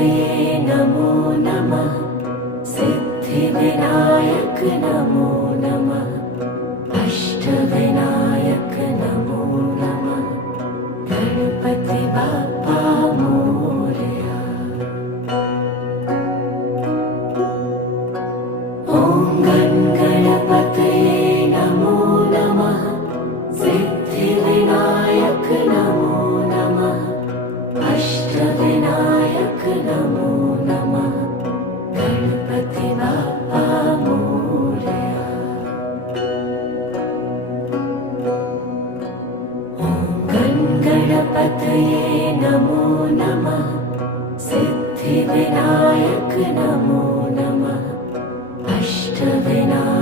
गणपतये नमो नमः। सिद्धिविनायक नमो नमः। अष्टविनायक नमो नमः। गणपति बाप्पा मोरया। ॐ गणपतये नमो नमः। सिद्धिविनायक नमो नमः। अष्टविनायक नमो नमः। गणपति बाप्पा मोरया। ॐ गणपतये नमो नमः। सिद्धिविनायक नमो नमः। अष्टविनायक